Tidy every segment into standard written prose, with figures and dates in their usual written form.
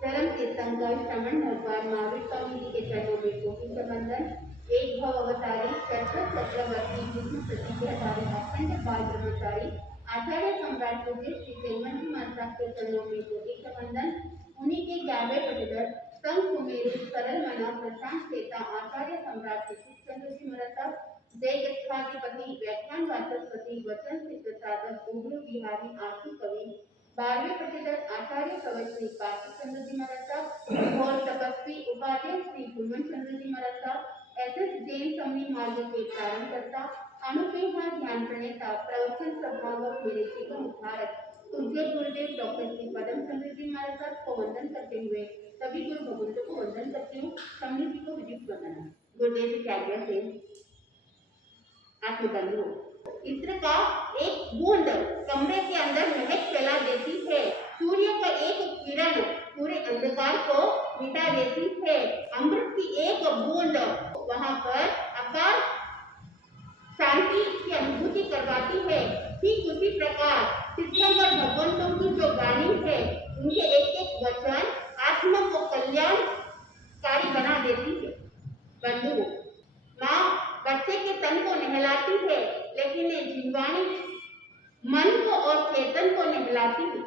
चरम तीर्थंकर श्रवण भगवान महावीर स्वामी जी के चरणों में कोटि समंदन, एक भव अवतारी चक्र चक्रवर्ती विष्णु प्रतिज्ञाधारी अखंड बाल ब्रह्मचारी आचार्य सम्राट पूज्य श्री सेमन जी महाराज के चरणों में कोटि समंदन। उन्हीं के 11वें प्रतिदर संग सुमेरु सरल मना प्रशांत चेता आचार्य सम्राट चंद्र जी महाराज जय गच्छाधिपति व्याख्यान वाचस्पति वचन सिद्ध साधक उग्र विहारी आशु कवि 12वें प्रतिदर आचार्य कवच श्री काशी चंद्र जी महाराज और तपस्वी उपाध्याय श्री गुणवंत चंद्र जी महाराज एसएस जैन समनी मार्ग के प्रारंभकर्ता अनुपेहा ध्यान प्रणेता प्रवचन प्रभावक मेरे जीवन उद्धारक पूज्य गुरुदेव डॉक्टर श्री पदम चंद्र जी महाराज को वंदन करते हुए सभी गुरु भगवंतों को वंदन करती हूँ। समनी जी को विदित वंदना। गुरुदेव की आज्ञा से आत्मबंधु इत्र का एक बूंद कमरे के अंदर महक फैला देती है। सूर्य का एक किरण पूरे अंधकार को मिटा देती है। अमृत की एक बूंद वहां पर अपार शांति की अनुभूति करवाती है। ठीक उसी प्रकार तीर्थंकर भगवंतों की जो वाणी है उनके एक एक वचन आत्मा को कल्याणकारी बना देती है। बंधु माँ बच्चे के तन को नहलाती है, लेकिन ये जीवाणी मन को और चेतन को नहलाती है।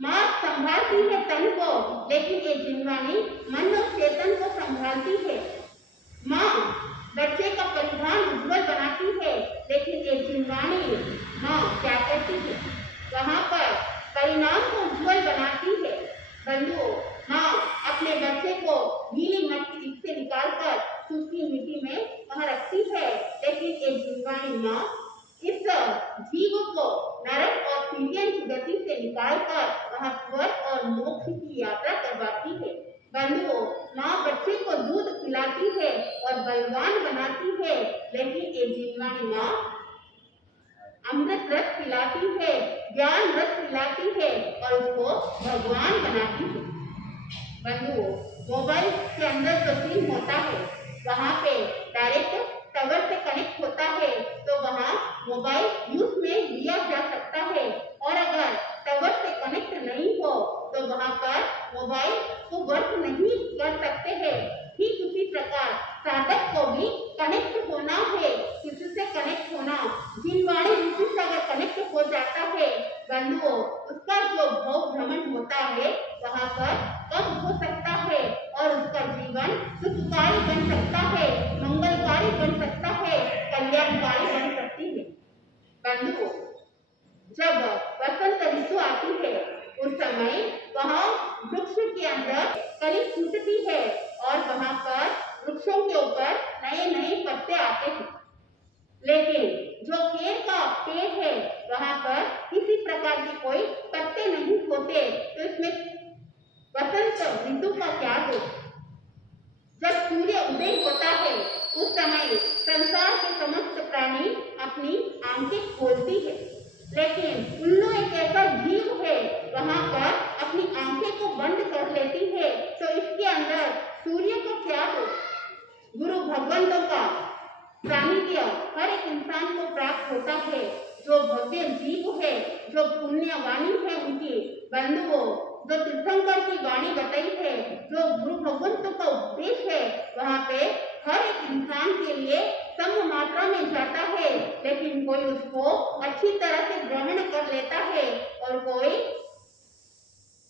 माँ संभालती है तन को, लेकिन ये जीवाणी मन और चेतन को संभालती है। माँ बच्चे का परिधान उज्जवल बनाती है, लेकिन ये जीवाणी माँ क्या करती है? वहाँ पर परिणाम को उज्जवल बनाती है। बंधुओं माँ अपने बच्चे को गीली मट्टी से निकालकर सूखी मिट्टी में वहाँ रखती है, लेकिन ये जीवाणी माँ इस जीव को नरक और तिर्यन की गति से निकालकर वहाँ स्वर्ग और मोक्ष की यात्रा करवाती है। बंधुओं माँ बच्चे को दूध पिलाती है और बलवान बनाती है, लेकिन ये जीवाणी माँ अमृत रस पिलाती है, ज्ञान रस पिलाती है और उसको भगवान बनाती है। बंधुओं मोबाइल के अंदर जो सिम होता है वहाँ पे डायरेक्ट टावर से कनेक्ट होता है, तो वहाँ मोबाइल यूज में लिया जा सकता है। और अगर टावर से कनेक्ट नहीं हो तो वहाँ पर मोबाइल को वर्क नहीं कर सकते हैं। ठीक उसी प्रकार साधक को भी कनेक्ट होना है, किससे कनेक्ट होना? जिनवाणी रूपी से अगर कनेक्ट हो जाता है बंधुओं उसका जो भव भ्रमण होता है वहाँ पर कम हो सकता है और उसका जीवन सुखकारी बन सकता है, मंगलकारी बन सकता है, कल्याणकारी बन सकती है। बंधुओं जब वसंत ऋतु आती है उस समय वहाँ वृक्ष के अंदर कली फूटती है और वहाँ पर वृक्षों के ऊपर नए नए पत्ते आते हैं। लेकिन जो केर का पेड़ है वहाँ पर किसी प्रकार के कोई पत्ते नहीं होते, तो इसमें वसंत ऋतु का क्या दोष? जब सूर्य उदय होता है उस समय संसार के समस्त प्राणी अपनी आंखें खोलती है, लेकिन उल्लू एक ऐसा जीव है वहाँ पर अपनी आंखें को बंद कर लेती है। तो इसके अंदर सूर्य का क्या दोष? गुरु भगवंतों का सानिध्य हर एक इंसान को प्राप्त होता है। जो भव्य जीव है, जो पुण्य वाणी है उनकी बंधुओं, जो तीर्थंकर की वाणी बताई है, जो गुरु भगवंतों का उपदेश है, वहाँ पे हर एक इंसान के लिए सम मात्रा में जाता है, लेकिन कोई उसको अच्छी तरह से ग्रहण कर लेता है और कोई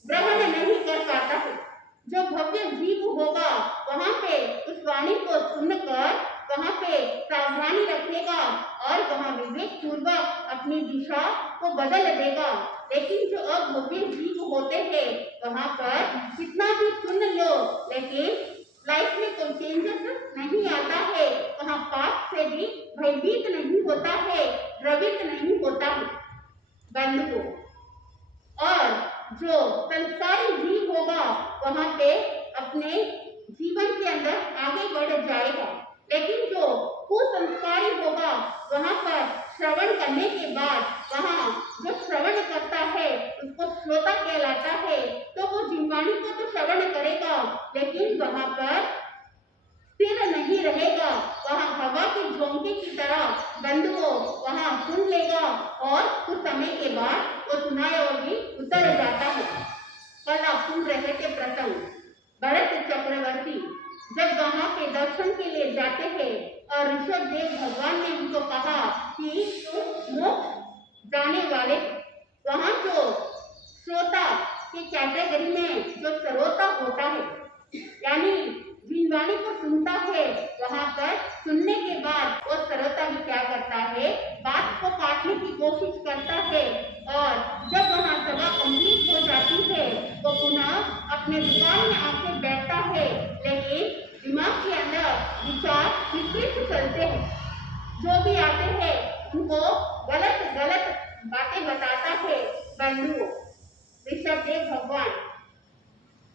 ग्रहण नहीं कर पाता है। जो भव्य जीव होगा वहाँ पे उस वाणी को सुनकर वहाँ पे सावधानी रखेगा और वहाँ विवेक पूर्वक अपनी दिशा को बदल देगा। लेकिन जो अभव्य जीव होते हैं वहाँ पर कितना भी सुन लो, लेकिन लाइफ में कोई चेंजेस नहीं आता है, वहाँ पाप से भी भयभीत नहीं होता है, द्रवित नहीं होता है। बंधुओं और जो संस्कारी जीव होगा वहाँ पे अपने जीवन के अंदर आगे बढ़ जाएगा, लेकिन जो कुसंस्कारी होगा वहाँ पर श्रवण करने के बाद वहाँ जो श्रवण करता है उसको श्रोता कहलाता है। तो वो जिनवाणी को तो श्रवण करेगा, लेकिन वहाँ पर स्थिर नहीं रहेगा, वहाँ हवा के झोंके की तरह बंधुओं वहाँ सुन लेगा और कुछ समय के बाद वो सुनाया भी उतर जाता है। कल आप सुन रहे थे प्रसंग, भरत चक्रवर्ती जब वहां पे दर्शन के लिए जाते हैं और ऋषभ देव भगवान ने उनको कहा कि तुम मोक्ष जाने वाले, वहां जो श्रोता के कैटेगरी में जो श्रोता होता है, यानी जिन वाणी को सुनता है, वहां पर सुनने के बाद वो श्रोता भी क्या करता है, बात को काटने की कोशिश करता है और जब वहां सभा कंप्लीट हो जाती है तो पुनः अपने दुकान में आके बैठता है, लेकिन दिमाग के अंदर विचार विपरीत चलते हैं, जो भी आते हैं उनको गलत गलत बातें बताता है। बंधु ऋषभ देव भगवान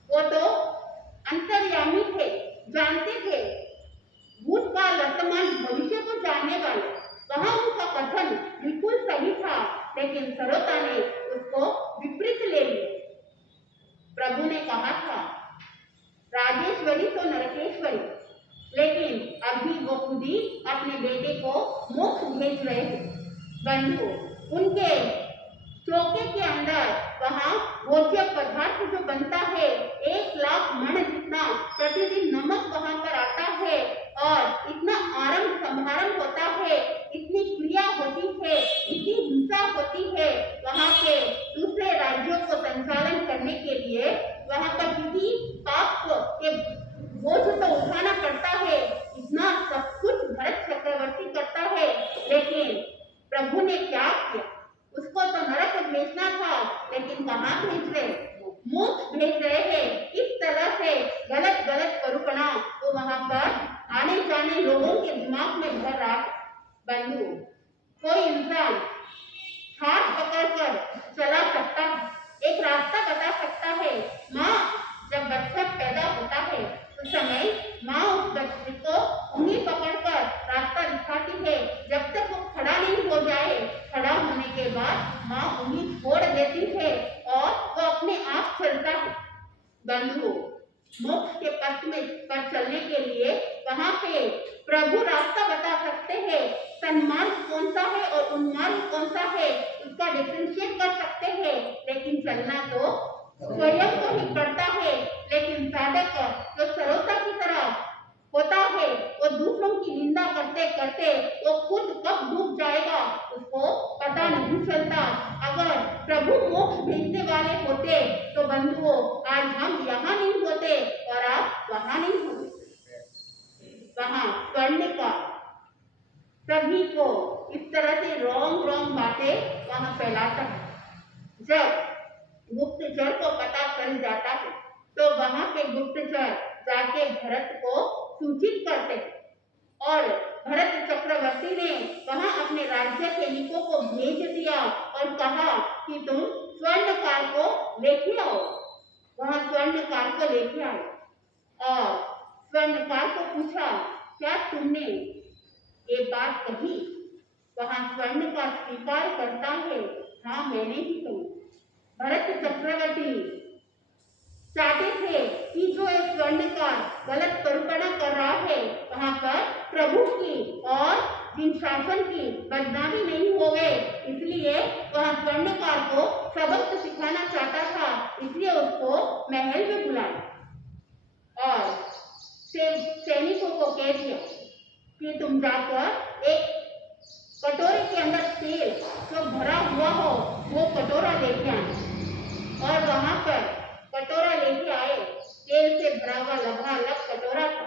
वो तो अंतर्यामी थे, जानते थे भूतकाल वर्तमान भविष्य को जानने वाले, वहां उनका कथन बिल्कुल सही था, लेकिन सरोता ने उसको विपरीत ले लिया। प्रभु ने कहा था राजेश्वरी तो नरकेश्वरी, लेकिन अभी वो खुद ही अपने बेटे को मोक्ष भेज रहे थे। बंधु उनके चौके के अंदर वहां भोज्य पदार्थ जो बनता है, 1,00,000 मण जितना प्रतिदिन नमक वहां पर आता है और इतना आरंभ समारंभ होता है, इतनी क्रिया होती है, इतनी हिंसा होती है, वहां के दूसरे राज्यों को संचालन करने के लिए वहां पर किसी पाप के बोझ तो उठाना पड़ता है, इतना सब कुछ भरत चक्रवर्ती करता है, लेकिन प्रभु ने क्या किया, उसको तो नरक भेजना था, लेकिन कहाँ भेज रहे, मोक्ष भेज रहे हैं। इस तरह से गलत गलत करुणा वो वहां पर आने जाने लोगों के दिमाग में भर रहा है। बंधु कोई इंसान हाथ पकड़कर चला सकता है, एक रास्ता बता सकता है। माँ जब बच्चा पैदा होता है उस समय माँ उस बच्चे को उंगली पकड़कर रास्ता दिखाती है, जब तक वो खड़ा नहीं हो जाए, खड़ा होने के बाद माँ उंगली छोड़ देती है और वो अपने आप चलता है। बंधु मोक्ष के पथ में पर चलने के लिए वहां पे प्रभु रास्ता बता सकते हैं, सन्मार्ग कौन सा है और उन्मार्ग कौन सा है उसका डिफरेंशिएट कर सकते हैं, लेकिन चलना तो स्वयं को ही पड़ता है। लेकिन साधक जो सरोता की तरह होता है, वो दूसरों की निंदा करते करते वो खुद कब डूब जाएगा उसको पता नहीं चलता। अगर प्रभु मोक्ष भेजने वाले होते तो बंधुओं आज हम यहाँ नहीं होते और आप वहां नहीं होते। वहां स्वर्ण का सभी को इस तरह से रॉन्ग बातें वहां फैलाता है। जब गुप्तचर को पता चल जाता है तो वहां पे गुप्तचर जाके भरत को सूचित करते हैं और भरत चक्रवर्ती ने वहां अपने राज्य सैनिकों को भेज दिया और कहा कि तुम स्वर्णकार को लेके आओ। वहां स्वर्णकार को लेके आए और स्वर्णकार को पूछा क्या तुमने ये बात कही, वहां स्वर्ण का स्वीकार करता है, हाँ मैंने ही कही। भरत चक्रवर्ती चाहते थे कि जो एक स्वर्णकार गलत करुणा कर रहा है वहां पर प्रभु की और जिन शासन की बदनामी नहीं हो गए, इसलिए वह स्वर्णकार को सबक सिखाना चाहता था, इसलिए उसको महल में बुलाया और सैनिकों को कह दिया कि तुम जाकर एक कटोरे के अंदर तेल जो भरा हुआ हो वो कटोरा लेके आए और वहां पर कटोरा लेके आए, तेल से भरा हुआ लबालब कटोरा था।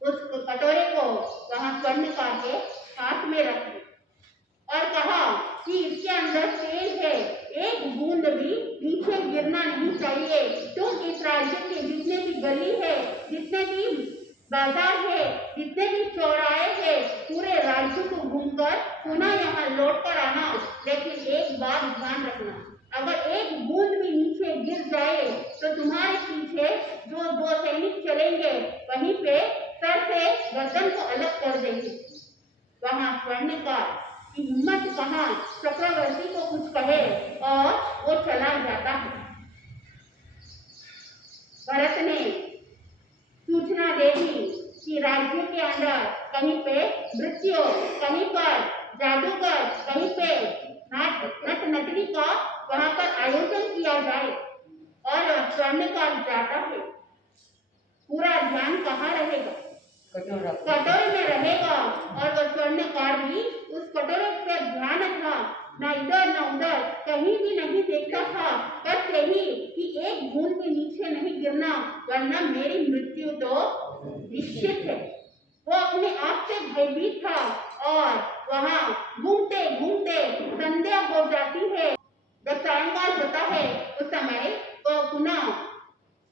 उस कटोरे को वहां स्वर्णकार के हाथ में रख दिया और कहा कि इसके अंदर तेल है, एक बूंद भी नीचे गिरना नहीं चाहिए। तुम इस राज्य के जितने भी गली है, जितने भी बाजार है, जितने भी चौराहे है, पूरे राज्य को घूमकर पुनः यहाँ लौट कर आना, लेकिन एक बात ध्यान रखना, अगर एक बूंद भी नीचे गिर जाए तो तुम्हारे पीछे जो दो सैनिक चलेंगे वहीं पे सर से गर्दन को अलग कर देंगे। वहां स्वर्णकार की हिम्मत कहाँ चक्रवर्ती को कुछ कहे और वो चला जाता है। भरत ने सूचना दे दी कि राज्य के अंदर कहीं पे मृत्यु, कहीं पर जादूगर, कहीं पे नट नटली का वहां पर आयोजन किया जाए और काल जाता है, पूरा ध्यान कहाँ रहेगा? कटोरे में रहेगा। और वो स्वर्णकार भी उस कटोरे पर ध्यान था, ना इधर ना उधर, कहीं भी नहीं देखता था, बस यही कि एक बूंद के नीचे नहीं गिरना, वरना मेरी मृत्यु तो निश्चित है। वो अपने आप से भयभीत था और वहाँ घूमते घूमते संध्या हो जाती है। जब सायंकाल होता है उस समय वो पुनः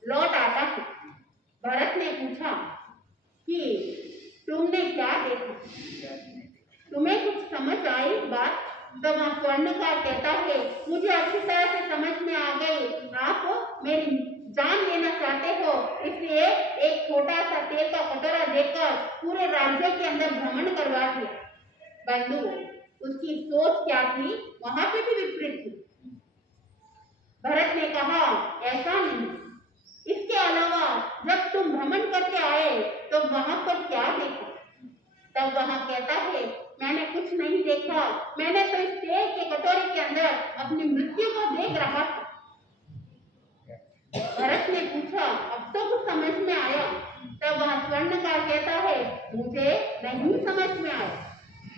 लौट आता है। भरत ने पूछा कि तुमने क्या देखा, तुम्हें कुछ समझ आई बात? तो वह स्वर्णकार कहता है, मुझे अच्छी तरह से समझ में आ गई, आप मेरी जान लेना चाहते हो, इसलिए एक छोटा सा तेल का कटोरा देकर पूरे राज्य के अंदर भ्रमण करवा दिया। बंधु, उसकी सोच क्या थी वहां पे भी विपरीत थी। भरत ने कहा, ऐसा नहीं, इसके अलावा जब तुम भ्रमण करके आए तो वहां पर क्या देखा? तब वहां कहता है, मैंने कुछ नहीं देखा, मैंने तो इस तेल के कटोरे के अंदर अपनी मृत्यु को देख रहा था। भरत ने पूछा, अब तो कुछ समझ में आया? तब वह स्वर्णकार कहता है, मुझे नहीं समझ में आया।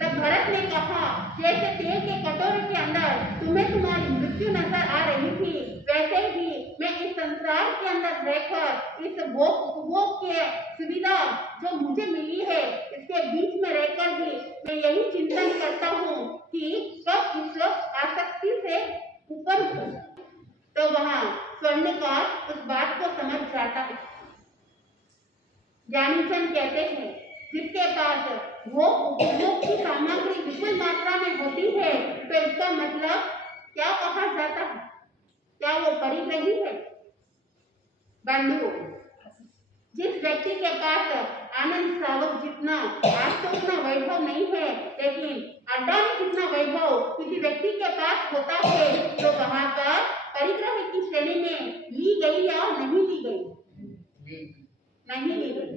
तब भरत ने कहा, जैसे तेल के कटोरे के अंदर तुम्हें तुम्हारी मृत्यु नजर आ रही थी, वैसे ही मैं इस संसार के अंदर रहकर इस उपभोग के सुविधा जो मुझे मिली है, इसके बीच में रहकर भी मैं यही चिंतन करता हूँ कि कब इस आसक्ति से ऊपर उठूं। तो वहाँ स्वर्णकार उस बात को समझ जाता है। ज्ञानीचंद कहते हैं, जिसके पास वो उपभोग की सामग्री विपुल मात्रा में होती है, तो इसका मतलब क्या कहा जाता है? क्या वो परिग्रही है? बंधु, जिस व्यक्ति के पास आनंद सावक जितना आज तो उतना वैभव नहीं है, लेकिन अडानी जितना वैभव किसी व्यक्ति के पास होता है, तो वहां पर परिग्रह की श्रेणी में ली गई या नहीं ली गई? नहीं ली गई,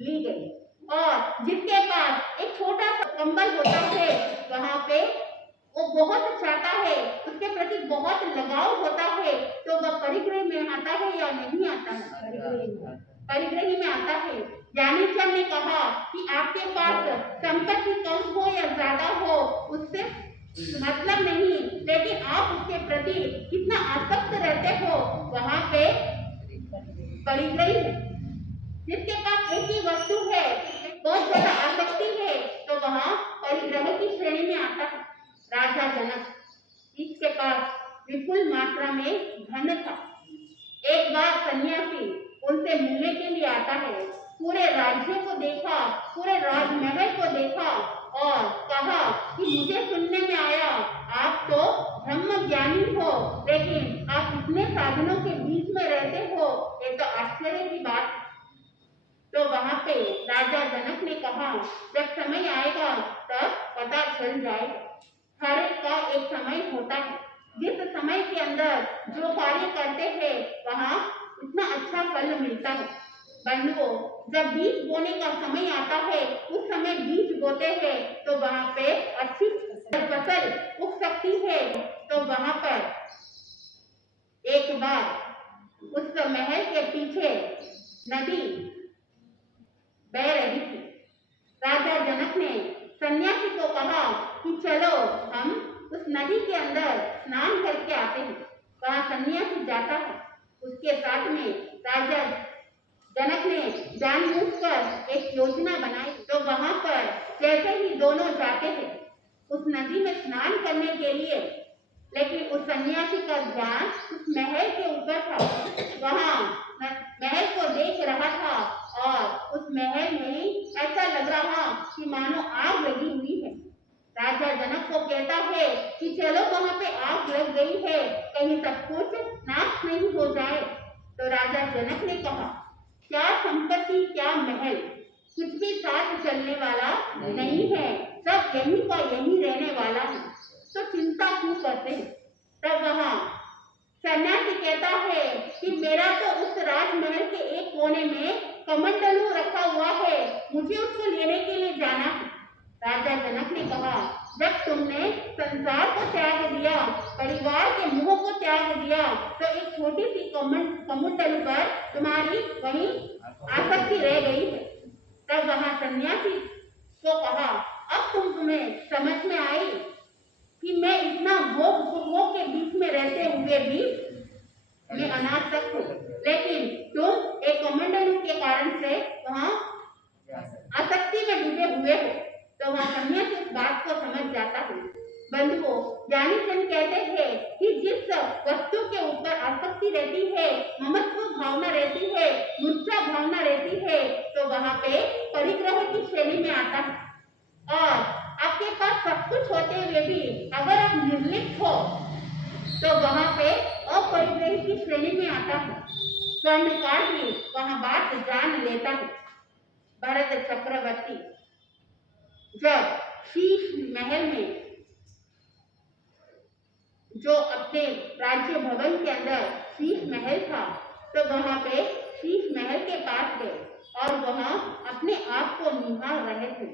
ली गई। और जिसके पास एक छोटा सा कंबल होता है, वहां पे वो बहुत चाहता है, उसके प्रति बहुत लगाव होता है, तो वह परिग्रह में आता है या नहीं आता है? परिग्रही में आता है। ज्ञानीचंद ने कहा कि आपके पास संपत्ति कम हो या ज्यादा हो, उससे मतलब नहीं, लेकिन आप उसके प्रति कितना आसक्त रहते हो, वहां पे परिग्रही है। जिसके पास एक ही वस्तु है, बहुत ज्यादा आसक्ति है, तो वहां परिग्रह की श्रेणी में आता है। राजा जनक, इसके पास विपुल मात्रा में धन था। एक बार सन्यासी उनसे मिलने के लिए आता है, पूरे राज्य को देखा, पूरे राजमहल को देखा और कहा कि मुझे सुनने में आया आप तो ब्रह्म ज्ञानी हो, लेकिन आप इतने साधनों के बीच में रहते हो, ये तो आश्चर्य की बात। तो वहां पे राजा जनक ने कहा, जब समय आएगा तब पता चल जाएगा। हर एक का एक समय होता है, जिस समय के अंदर जो कार्य करते हैं वहाँ इतना अच्छा फल मिलता है। बंधुओं, जब बीज बोने का समय आता है, उस समय बीज बोते हैं तो वहाँ पे अच्छी फसल उग सकती है। तो वहाँ पर एक बार उस महल के पीछे नदी बह रही थी। राजा जनक ने सन्यासी को कहा कि चलो हम उस नदी के अंदर स्नान करके आते हैं। वहाँ सन्यासी जाता है, उसके साथ में राजा जनक ने जानबूझकर एक योजना बनाई। तो वहाँ पर जैसे ही दोनों जाते हैं उस नदी में स्नान करने के लिए, लेकिन उस सन्यासी का ध्यान उस महल के ऊपर था। वहाँ महल को देख रहा था और उस महल में ऐसा लग रहा कि मानो आग लगी हुई है। राजा जनक को कहता है कि चलो वहाँ पे आग लग गई है, कहीं सब कुछ नाश नहीं हो जाए। तो राजा जनक ने कहा, क्या संपत्ति क्या महल, कुछ भी साथ चलने वाला नहीं है, सब यहीं का यहीं रहने वाला है, तो चिंता क्यों करते हैं? तब वहाँ सन्यासी कहता है कि मेरा तो उस राजमहल के एक कोने में कमंडलू रखा हुआ है, मुझे उसको लेने के लिए जाना है। राजा जनक ने कहा, जब तुमने संसार को त्याग दिया परिवार के मोह को त्याग दिया, तो एक छोटी सी कमंडलू पर तुम्हारी वही आसक्ति रह गई है। तब वहां सन्यासी को कहा, अब तुम्हें समझ में आई कि मैं इतना भोग उपभोग के बीच में रहते हुए भी मैं अनासक्त हूँ, लेकिन तुम एक कमंडलू के कारण से वहां आसक्ति में डूबे हुए हो। तो वह सन्यासी उस बात को समझ जाता है। बंधुओं, ज्ञानीजन कहते हैं कि जिस वस्तु के ऊपर आसक्ति रहती है, ममत्व भावना रहती है, मूर्छा भावना रहती है, तो वहां पे परिग्रह की श्रेणी में आता है। और आपके पास सब कुछ होते हुए भी अगर आप निर्लिप्त हो, तो वहां पे अपरिग्रह की श्रेणी में आता है। स्वर्णकार भी वहां बात जान लेता है। भरत चक्रवर्ती जब शीश महल में जो अपने राज्य भवन के अंदर शीश महल था, तो वहां पे शीश महल के पास गए और वहां अपने आप को निहार रहे थे।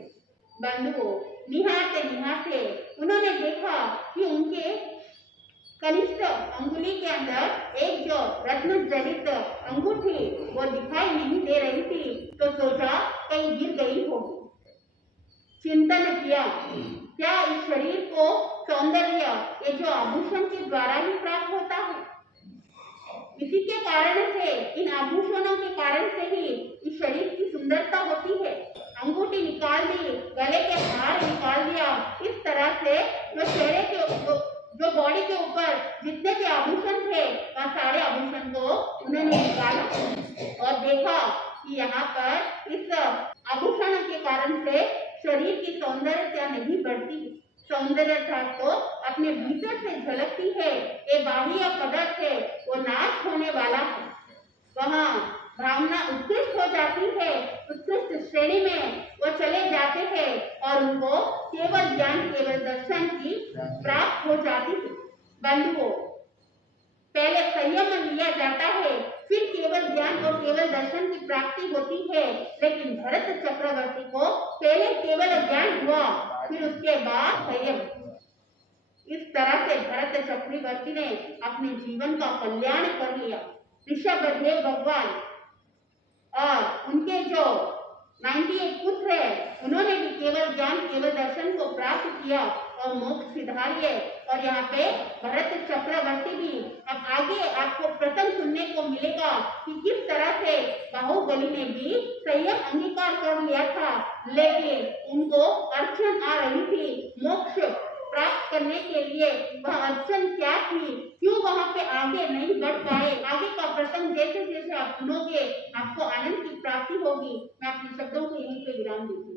बंधुओं, निहारते निहारते उन्होंने देखा कि उनके कनिष्ठ अंगुली के अंदर एक जो रत्न जड़ित अंगूठी वो दिखाई नहीं दे रही थी, तो सोचा कहीं गिर गई होगी। चिंतन किया, क्या इस शरीर को सौंदर्य ये जो आभूषण के द्वारा ही प्राप्त होता है? इसी के कारण से, इन आभूषणों के कारण से ही इस शरीर की सुंदरता होती है। अंगूठी निकाल दी, गले के हार निकाल दिया, इस तरह से जो चेहरे के जो बॉडी के ऊपर जितने भी आभूषण थे, वह सारे आभूषण को उन्होंने निकाला और देखा कि यहाँ पर इस आभूषण के कारण से शरीर की सौंदर्यता नहीं बढ़ती, सौंदर्यता तो अपने भीतर से झलकती है। ये बाह्य पदार्थ है, वो नाश होने वाला है। वहाँ भावना उत्कृष्ट हो जाती है, उत्कृष्ट श्रेणी में वो चले जाते हैं और उनको केवल ज्ञान, केवल दर्शन की प्राप्त हो जाती है। बंधुओं, पहले संयम लिया जाता है, फिर केवल ज्ञान और केवल दर्शन की प्राप्ति होती है। लेकिन भरत चक्रवर्ती को पहले केवल ज्ञान हुआ, फिर उसके बाद संयम। इस तरह से भरत चक्रवर्ती ने अपने जीवन का कल्याण कर लिया। ऋषभदेव भगवान और उनके जो 98 पुत्र है, उन्होंने भी केवल ज्ञान, केवल दर्शन को प्राप्त किया और मोक्ष सिधा लिए। और यहाँ पे भरत चक्रवर्ती भी अब आगे आपको प्रसंग सुनने को मिलेगा कि किस तरह से बाहुबली ने भी संयम अंगीकार कर लिया था, लेकिन उनको अड़चन आ रही थी मोक्ष प्राप्त करने के लिए। वह अड़चन क्या थी, क्यों वहां पे आगे नहीं बढ़ पाए? आगे का प्रसंग जैसे जैसे आप सुनोगे, आपको आनंद की प्राप्ति होगी। मैं अपने शब्दों को यहीं पे विराम देती हूँ।